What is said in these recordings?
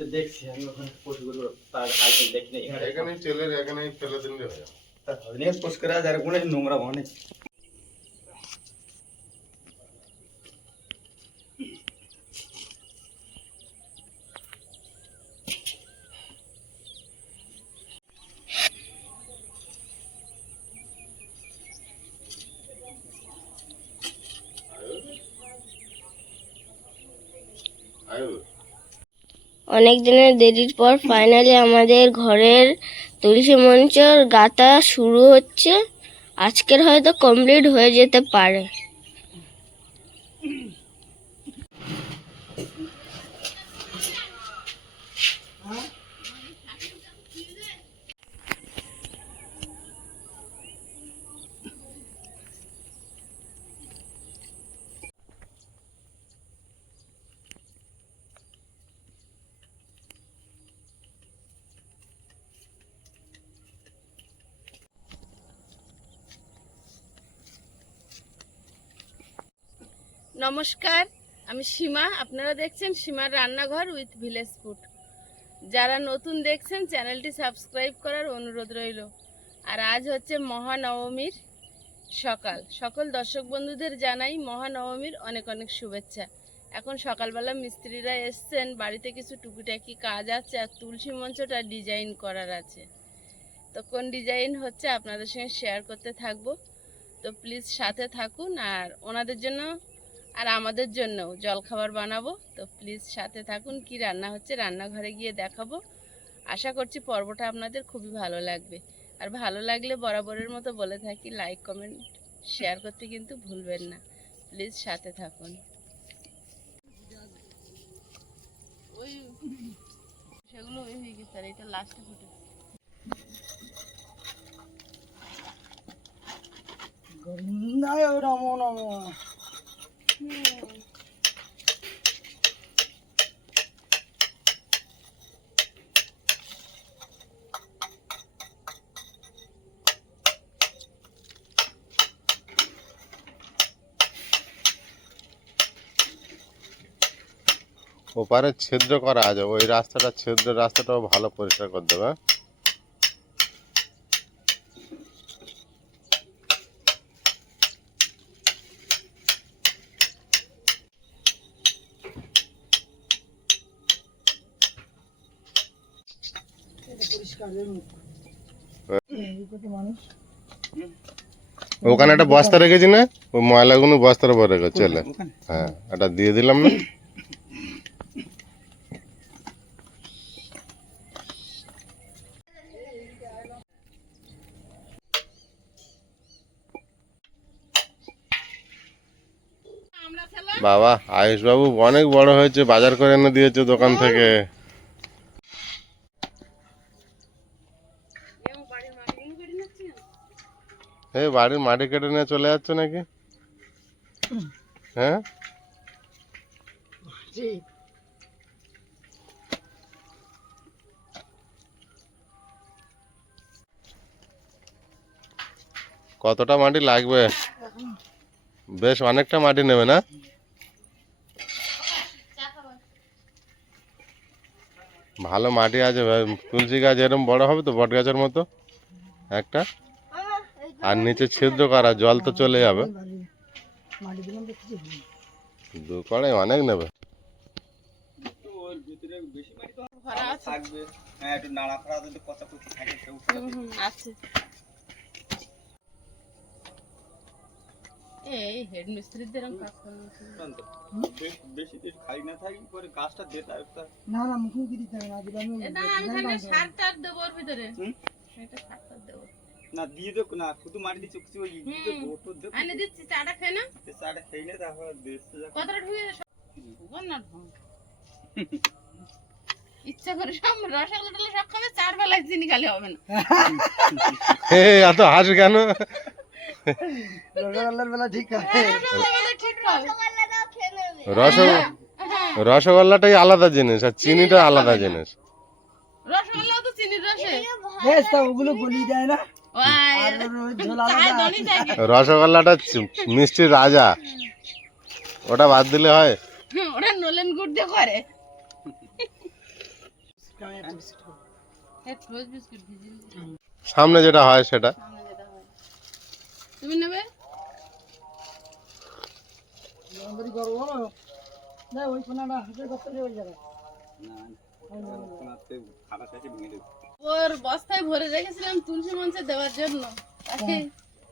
তো দেখছি আমি ওখানে পশুগুলো তার আইটেম দেখি না এখানে চলে এখানে ফেলে হয় তার নিয়ে পোষ করে কোনো নোংরা অনেক অনেক দিনের দেরির পর ফাইনালি আমাদের ঘরের তুলসী মঞ্চর গাতা শুরু হচ্ছে। আজকের হয়তো কমপ্লিট হয়ে যেতে পারে। নমস্কার, আমি সীমা। আপনারা দেখছেন সীমার রান্নাঘর উইথ ভিলেজ ফুড। যারা নতুন দেখছেন, চ্যানেলটি সাবস্ক্রাইব করার অনুরোধ রইল। আর আজ হচ্ছে মহানবমীর সকাল। সকল দর্শক বন্ধুদের জানাই মহানবমীর অনেক অনেক শুভেচ্ছা। এখন সকালবেলা মিস্ত্রিরা এসছেন, বাড়িতে কিছু টুকিটাকি কাজ আছে আর তুলসী মঞ্চটা ডিজাইন করার আছে। তো কোন ডিজাইন হচ্ছে আপনাদের সঙ্গে শেয়ার করতে থাকব। তো প্লিজ সাথে থাকুন আর ওনাদের জন্য আর আমাদের জন্যও জলখাবার বানাবো। তো প্লিজ সাথে থাকুন, কি রান্না হচ্ছে রান্নাঘরে গিয়ে দেখাবো। আশা করছি পর্বটা আপনাদের খুবই ভালো লাগবে। আর ভালো লাগলে বরাবরের মতো বলে থাকি লাইক কমেন্ট শেয়ার করতে কিন্তু ভুলবেন না। প্লিজ সাথে থাকুন। ওই, সেগুলো ওই হয়ে গেছে, আর এটা লাস্টে ফুটে। ওপারে ছিদ্র করা আছে ওই রাস্তাটা ছিদ্র রাস্তাটাও ভালো পরিষ্কার করে দেবে ওখানে একটা বস্তা রেখেছি না? ওই ময়লাগুলো বস্তার উপর রেখে চলে। হ্যাঁ এটা দিয়ে দিলাম না। বাবা আয়ুষ বাবু অনেক বড় হয়েছে বাজার করে এনে দিয়েছে দোকান থেকে বাড়ির মাটিগুলো কেটে নিচ্ছি এই বাড়ির মাটি কেটে নিয়ে চলে যাচ্ছ নাকি? হ্যাঁ? কতটা মাটি লাগবে? বেশ অনেকটা মাটি নেবে না? ভালো মাটি আছে তুলসী গাছ এরকম বড় হবে তো বট গাছের মতো? একটা? আর নিচে ছিদ্র করা জল তো চলে যাবে। দু কড়াই অনেক নেবে। ওর ভিতরে বেশি মাটি তো ভরা আছে থাকবে হ্যাঁ একটু নাড়া ফাড়া যদি কচা কচি থাকে সেও হুম, হুম, আছে এই হেড মিস্ত্রিদের। বেশ- বেশি দিন খাই না থাকি পরে গাছটা দিতে একটা না না মুখোমুখি দিতে না দিলে আমি এ দাঁড়া, আমি তাহলে সার টার দেবো ওর ভিতরে। এটা সার টার দেবো। না দিয়ে না শুধু মাটি দিচ্ছি কিছু ওই দিয়ে আনে দিচ্ছি চাটা খেয়ে না চাটা খেয়ে নে তারপর যাব কতটা ঢুকে না ঢুক ইচ্ছা করে সব রসগোল্লা টলে সব খাবে চার বেলায় চিনি খালি হবে না। হে এত হাস কেন? রসগোল্লার বেলা ঠিক আছে রসগোল্লা খেলে ঠিক হবে রস হ্যাঁ রসগোল্লাটাই আলাদা জিনিস আর চিনিটা আলাদা জিনিস। রসগোল্লাও তো চিনির রসে। ওগুলো গলি দেয় না? রসগোল্লাটা মিষ্টির রাজা ওটা বাদ দিলে হয় ওরা নলেন গুড় দিয়ে করে হ্যাঁ। সামনে যেটা হয় সেটা হয় তুমি নেবে ওই কোনাটা করতে হবে ওই জায়গায় না ওর বস্তায় ভরে রেখেছিলাম তুলসী মঞ্চে দেওয়ার জন্য তাকে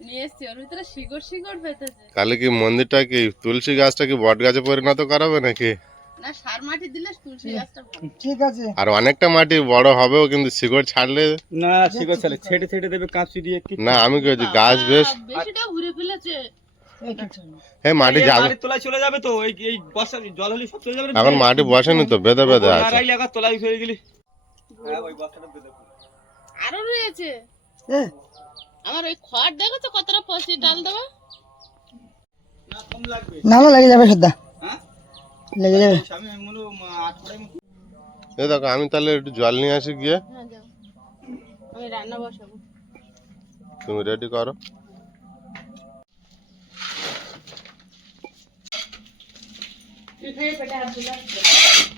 নিয়ে এসছি ওর ভিতরে শিকড় শিকড় পেতেছে তাহলে কি মন্দিরটা কি তুলসী গাছটা কি বট গাছে পরিণত করাবে নাকি না সার মাটি দিলে তুলসী গাছটা ঠিক আছে আর অনেকটা মাটি বড় হবেও কিন্তু শিকড় ছাড়লে না ঠিক আছে ছেটে ছেটে দেবে কাঁচি দিয়ে কি না আমি কি গাছ বেশ বেশিটা ঘুরে ফেলেছে এই কিছু না হ্যাঁ মাটি যাবে বাড়ির চলে যাবে তো এই এই বর্ষা জল হলে সব চলে যাবে এখন মাটি বসেনি তো বেঁধে বেঁধে আছে গেলি হ্যাঁ ওই ফেলো। আরও রয়েছে। এ। আমার ওই খড় দেখেছ কতটা পচি ডাল দেবো না না না লেগে যাবে সদ্যা হ্যাঁ? লেগে যাবে। মতো। এই দেখো আমি তাহলে একটু জল নিয়ে আসি গিয়ে। হ্যাঁ আমি রান্না বসাবো। তুমি রেডি করো। মিস্ত্রি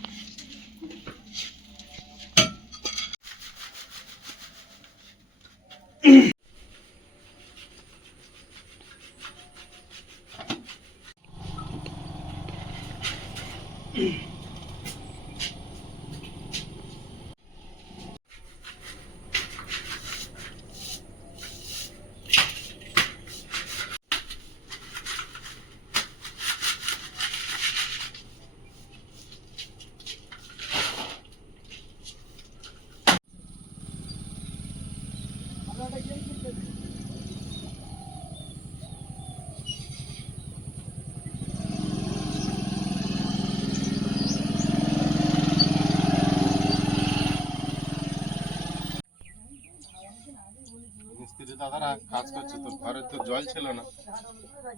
দাদারা কাজ করছে তো ঘরে তো জল ছিল না।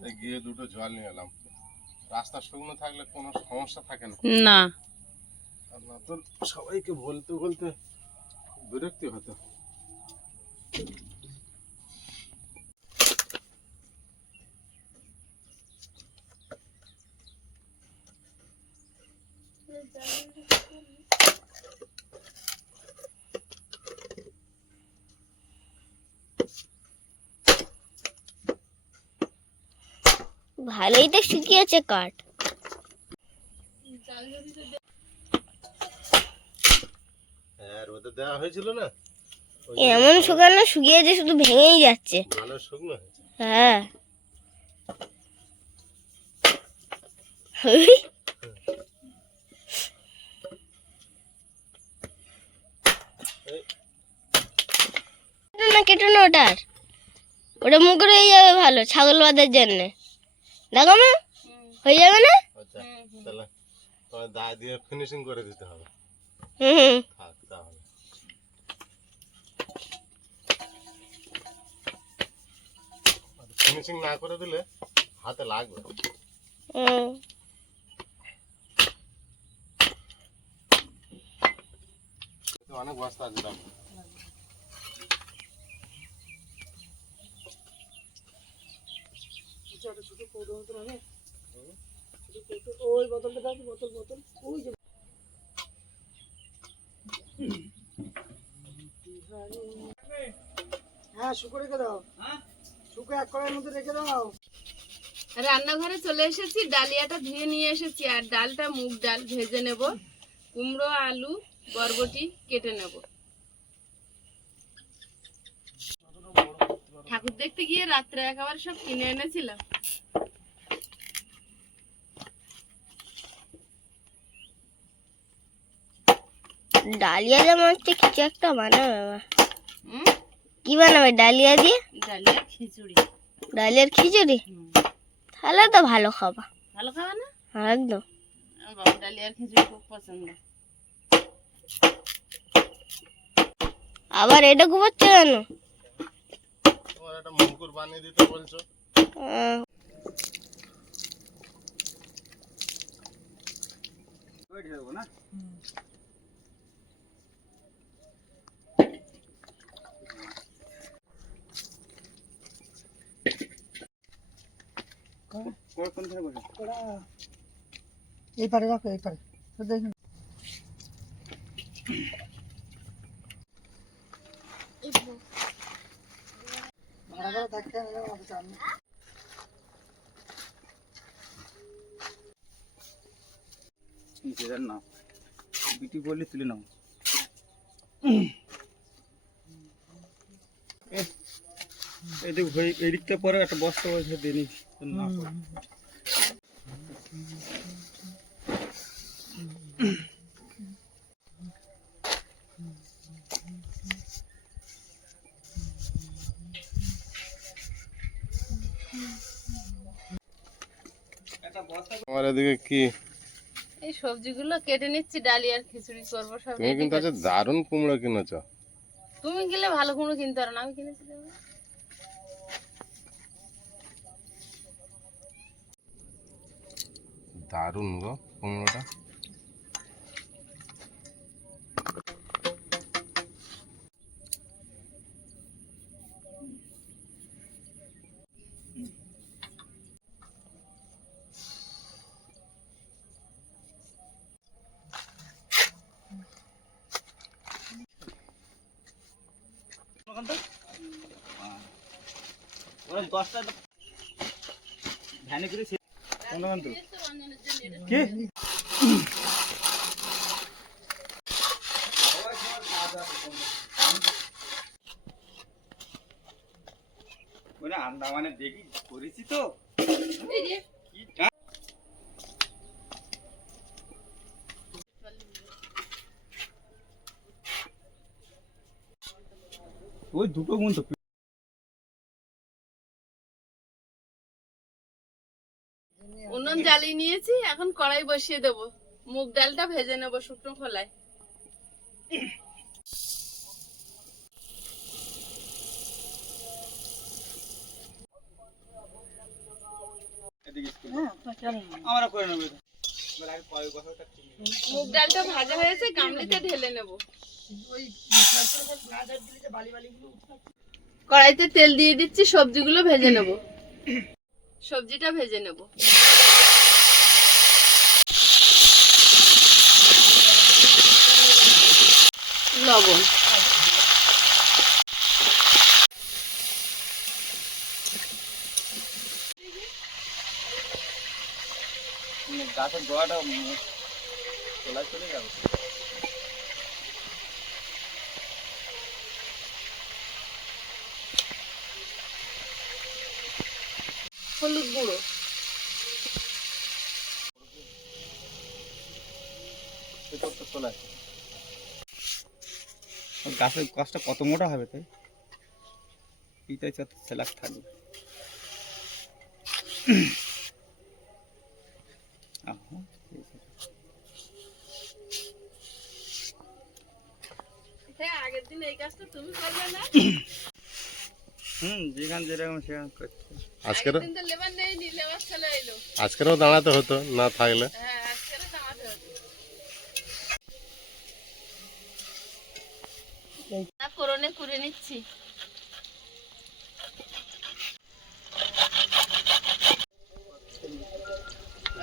তাই গিয়ে দুটো জল নিয়ে এলাম। রাস্তা শুকনো থাকলে কোনো সমস্যা থাকে না। না। আর না তো সবাইকে বলতে বলতে বিরক্তি হতো। ভালোই তো শুকিয়েছে কাঠ। হ্যাঁ রোদে হয়েছিল না? এমন শুকানো শুকিয়েছে শুধু ভেঙেই যাচ্ছে। হ্যাঁ। কেটো না কেটো না ওটার। ওটা মুখ রয়ে যাবে ভালো ছাগল বাঁধার জন্য। দেখো মা? হয়ে যাবে না? আচ্ছা তাহলে তোমার দা দিয়ে ফিনিশিং করে দিতে হবে। হুম হুম। থাক তাহলে। ফিনিশিং না করে দিলে হাতে লাগবে। হুম। কিন্তু অনেক বস্তা আছে দেখো হ্যাঁ রান্নাঘরে চলে এসেছি, ডালিয়াটা ধুয়ে নিয়ে এসেছি, আর ডালটা মুগ ডাল ভেজে নেব। কুমড়ো, আলু, বরবটি কেটে নেব। ঠাকুর দেখতে গিয়ে রাত্রে একেবারে সব কিনে এনেছিলাম। ডালিয়া যেমন হচ্ছে কিছু একটা বানাবে হুম? কি বানাবে ডালিয়া দিয়ে? ডালিয়া খিচুড়ি। ডালিয়ার খিচুড়ি? তাহলে তো ভালো খাবা। ভালো খাওয়া না? একদম। বাবা ডালিয়ার খিচুড়ি খুব পছন্দ। আবার এটা ঘুমাচ্ছে কেন? তোমার একটা মুকুর বানিয়ে দিতে বলছো আহ, ওই ঢেলে দেবো না কোন কোনখানে বসে ওরা এই পারে রাখো এই পারে। দেখুন এদের না বিটি বললে তুলে নাও। এদিক হয়ে এদিকটা পরে একটা বস্তা হয়েছে দিয়ে নিস না আমার এদিকে কি? এই সবজিগুলো কেটে নিচ্ছি ডালি আর খিচুড়ি করব সব তুমি কিন্তু আজ। দারুণ কুমড়ো কিনেছ। তুমি গেলে ভালো কুমড়ো কিনতে পারো না আমি কিনেছি দারুণ দারুণ গো কুমড়োটা। দশটা ভ্যানে করে কি? আন্দামানে দেখি করেছি তো। ওই দুটো গুণ তো জ্বালিয়ে নিয়েছি এখন কড়াই বসিয়ে দেব। মুগ ডালটা ভেজে নেব শুকনো খোলায়। আমরা করে নেব। মুগ ডালটা ভাজা হয়েছে গামলিতে ঢেলে নেব। কড়াইতে তেল দিয়ে দিচ্ছি সবজিগুলো ভেজে নেব। সবজিটা ভেজে নেব। লবণ গাছের গোড়াটা তোলা চলে যাবে। হলুদ গুঁড়ো। আছে। ওই গাছের গাছটা কত মোটা হবে তাই পিতাই সেলাক থাকবে। আজকেরও ঠিক আছে। হ্যাঁ আগের দিন এই কাজটা তুমি করবে না হুম যেখান যেরকম সেখান করছে আজকেরও আগের দিন তো লেবার নেই লেবার চলে এলো আজকেরও দাঁড়াতে হতো না থাকলে হ্যাঁ আজকে দাঁড়াতে হবে না ফোড়নে করে নিচ্ছি।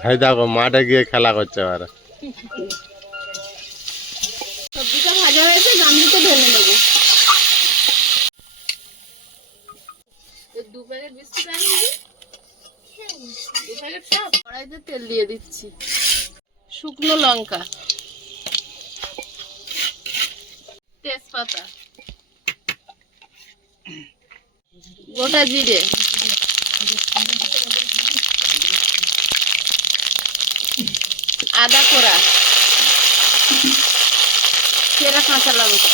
এই দেখো মাঠে গিয়ে খেলা করছে এবারে সবজিটা ভাজা হয়েছে গামলিতে ঢেলে নেব। এই দু প্যাকেট বিস্কুট আনি দু প্যাকেট সব? কড়াইতে তেল দিয়ে দিচ্ছি। শুকনো লঙ্কা। গোটা জিরে। আদা কোড়া। চেরা কাঁচা লঙ্কা।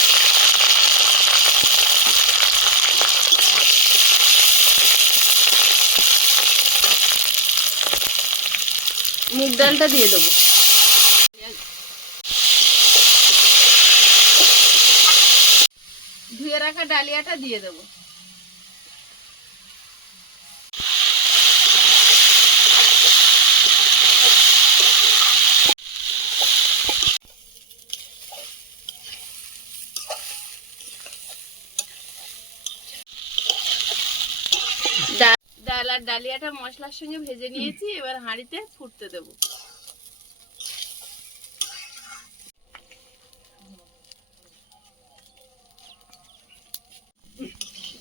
মুগ ডালটা দিয়ে দেবো। ধুয়ে রাখা ডালিয়াটা দিয়ে দেবো। ডাল আর ডালিয়াটা মশলার সঙ্গে ভেজে নিয়েছি, এবার হাঁড়িতে ফুটতে দেবো।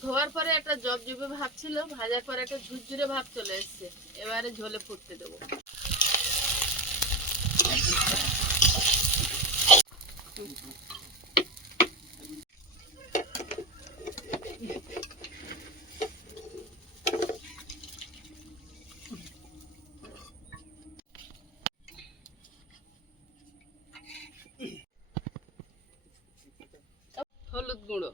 ধোয়ার পরে একটা জব জুবে ভাব ছিল, ভাজার পরে একটা ঝুরঝুরে ভাব চলে এসছে। এবারে ঝোলে ফুটতে দেবো হলুদ গুঁড়ো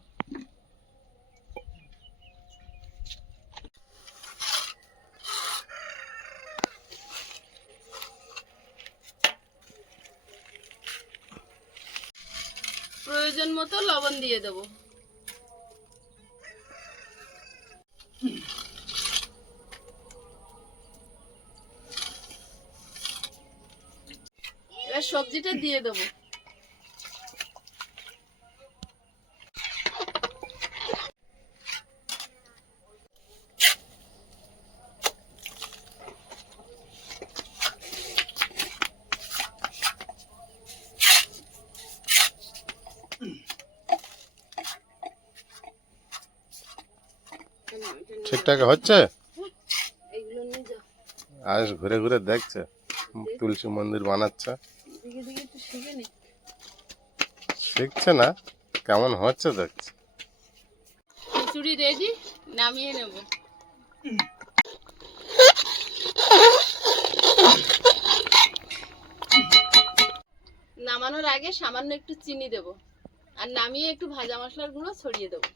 প্রয়োজন মতো লবণ দিয়ে দেব। এবার সবজিটা দিয়ে দেবো। ঠিকঠাক হচ্ছে? আজ ঘুরে ঘুরে দেখছে। তুলসী মন্দির বানাচ্ছে। শিখছে না কেমন হচ্ছে দেখছে। খিচুড়ি রেডি নামিয়ে নেব। নামানোর আগে সামান্য একটু চিনি দেব। আর নামিয়ে একটু ভাজা মশলার গুঁড়ো ছড়িয়ে দেবো।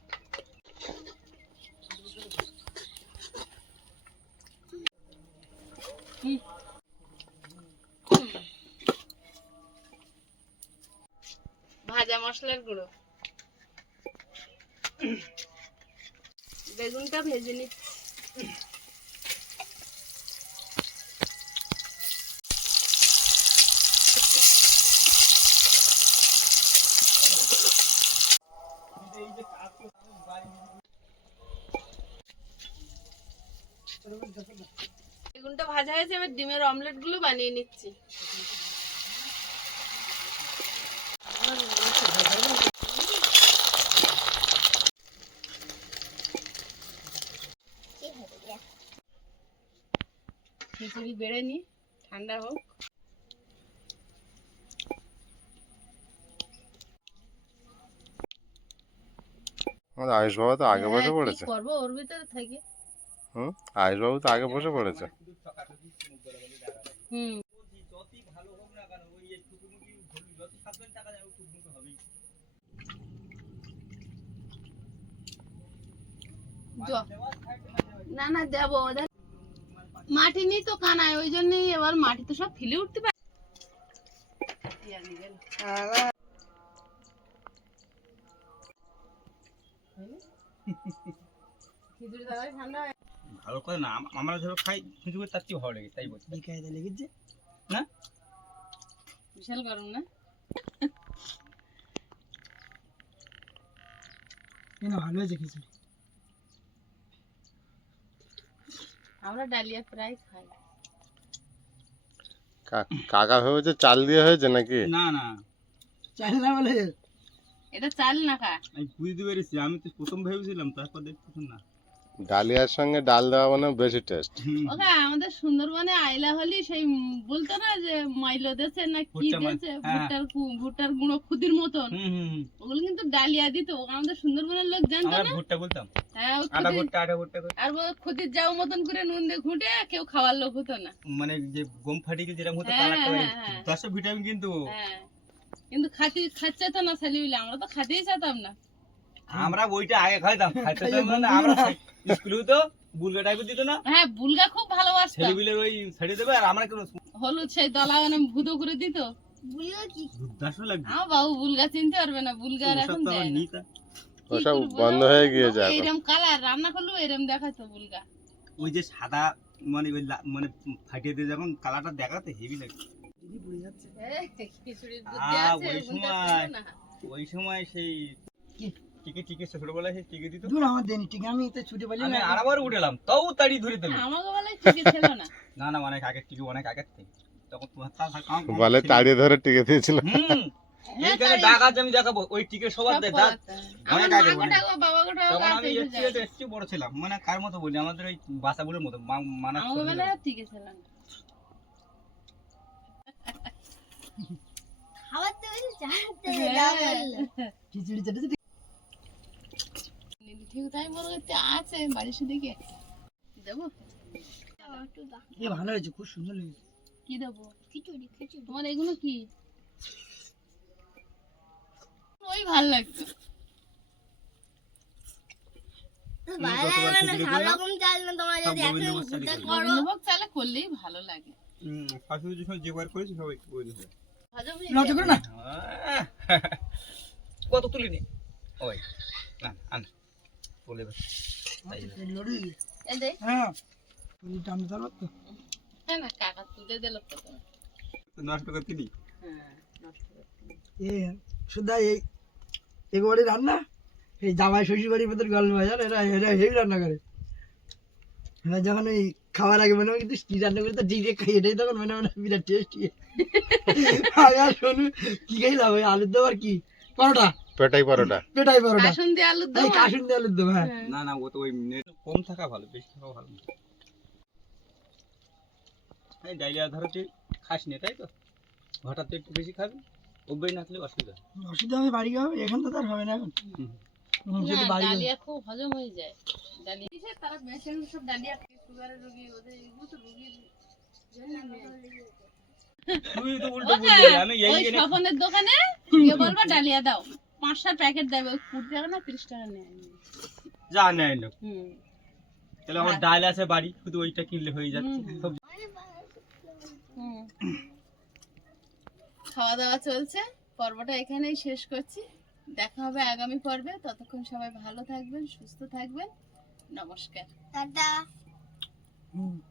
ভাজা মশলার গুঁড়ো। বেগুনটা ভেজে নিচ্ছি বেগুনটা ভাজা হয়েছে এবার ডিমের অমলেটগুলো বানিয়ে নিচ্ছি। খিচুড়ি বেড়ে নি ঠান্ডা হোক। আমাদের আয়ুষ বাবা তো আগে বসে হ্যাঁ, পড়েছে। করব? ওর ভিতরে থেকে। হুম? আয়ুষ বাবু তো আগে বসে পড়েছে। হুম। যতই ভালো হোক না না না দেবো ওদের মাটি নেই তো কানায় ওই জন্যই এবার মাটি তো সব ফেলে উঠতে পারে। ঠান্ডা হয়ে ভালো করে না আমরা যেভাবে খাই কিছু করে তার চেয়ে ভালো লাগে তাই বলছি। বিকায়দা লেগেছে? না? বিশাল গরম না? না ভালো হয়েছে খিচুড়ি? আমরা ডালিয়া প্রায় খাই। কাকা ভেবেছে চাল দিয়ে হয়েছে নাকি? না না। চাল না বলে? এটা চাল না খা আমি বুঝতে পেরেছি আমি তো প্রথম ভেবেছিলাম তারপর দেখতেছি না। ডালিয়ার সঙ্গে ডাল দেওয়া মানে বেশি টেস্ট ওকা আমাদের সুন্দরবনে আইলা হলি সেই বলতো না যে মাইলো দেছে না কি দেছে হ্যাঁ। ভুট্টার কু- ভুট্টার গুঁড়ো খুদির মতন। হুম হুম হুম। ওগুলো কিন্তু ডালিয়া দিত। আমাদের সুন্দরবনের লোক জানতো আমরা না? ভুট্টা বলতাম। হ্যাঁ আটা ভুট্টা আটা ভুট্টা করে। আর খুদির যাও মতন করে নুন দিয়ে ঘুটে কেউ খাওয়ার লোক হতো না। মানে যে গম ফাটিয়ে যেরকম হতো হ্যাঁ, তার একটা। দশ ভিটামিন কিন্তু হ্যাঁ। কিন্তু খাতি খাচ্ছে তো না ছেলেগুলো আমরা তো খাতেই চাতাম না। আমরা ওইটা আগে খাইতাম। খাইতে না আমরা স্কুলে তো বুলগা টাইপের দিত না। হ্যাঁ বুলগা খুব ভালোবাসতাম ছেলেগুলো ওই ছেড়ে দেবে আর আমরা কেন হলুদ সেই দলা মানে ভুতো করে দিত। দুর্দাস লাগবে আমার বাবু বুলগা চিনতে পারবে না বুলগা আর এখন দেয় না। ওসব বন্ধ হয়ে গিয়েছে এখন। কালার রান্না করলেও এরম দেখাতো বুলগা। ওই যে সাদা মানে ওই মানে ফাটিয়ে দিয়ে যখন কালারটা দেখাতে হেভি লাগে ওই সময়। ওই সময় সেই কি? টিকে টিকে ছোটবেলায় সেই টিকে দিত? দূর আমার দেনি ঠিক আমি তো ছুটে পারি আমি না আবার উঠেলাম তাও তাড়ি ধরে দিল। আমাকে বলে ছিল না। না না অনেক আগের টিকে অনেক আগের থেকে তখন তোমার তা থাকা আমার- বলে তাড়িয়ে ধরে টিকে দিয়েছিল। হুম হ্যাঁ, এইখানে তাড়ি- আমি দেখাবো। ওই টিকে সবার দেয় অনেক আগে তখন আমি একটু একটু বড় ছিলাম মানে কার মতো বলি? আমাদের ওই বাসাগুলোর মতো চাটতে খিচুড়ি ঠিক তাই আছে বাড়ির দিকে দেবো? এ ভালো হয়েছে খুব সুন্দর লেগেছে। কি দেবো? খিচুড়ি খিচুড়ি। তোমার এগুলো কি? ওই ভালো লাগে না সব রকম চাল না তোমরা যদি সব এখন গোবিন্দভোগ চালই ঘুরতে করো। করো গোবিন্দভোগ চালে করলেই ভালো লাগে। শাশুড়ি যে বার করেছি সবাই বই দিবে। লজ্জা করে না? কত তুলিনি ওই না আন। বলে নষ্ট শুধু এই রান্না? এই জামাই শ্বশুর বাড়ির ভেতর গল্প জানো? এরা এরা হেভি রান্না করে। এরা যখন ওই খাওয়ার আগে মনে হয় কিন্তু কি রান্না করে তো ডিজে খাই এটাই তখন মনে মনে হয় বিরাট টেস্টি আমি আর শোনু কি খাইলাম? ওই আলুর দম আর কি? পরোটা। পেটাই পরোটা। পেটাই পরোটা। কাসুন দিয়ে আলুর দম কাশুন দিয়ে আলুর দম হ্যাঁ। না না ও তো ওই নেট কম থাকা ভালো বেশি থাকা ভালো না। এই ডাইরিয়া ধরো তুই খাস নি তাই তো? হঠাৎ একটু বেশি খাবি অভ্যাস না থাকলে অসুবিধা অসুবিধা হবে বাড়ি হবে এখান তো তার হবে না এখন। ডালিয়া খুব হজম হয়ে যায়। ডালিয়া তারা মেশিন সব ডালিয়া সুগারের রোগী ওদের এগুলো তো রোগীর তুই তো উল্টো বললি আমি এই স্বপনের দোকানে গিয়ে বলব ডালিয়া দাও। পাঁচটা প্যাকেট দেবে ওই কুড়ি টাকা না তিরিশ টাকা নেয় যা নেয় না হুম। তাহলে আমার ডাল আছে বাড়ি শুধু ওইটা কিনলে হয়ে যাচ্ছে। হুম। খাওয়া দাওয়া চলছে পর্বটা এখানেই শেষ করছি। দেখা হবে আগামী পর্বে। ততক্ষণ সবাই ভালো থাকবেন সুস্থ থাকবেন। নমস্কার। টাটা। হুম।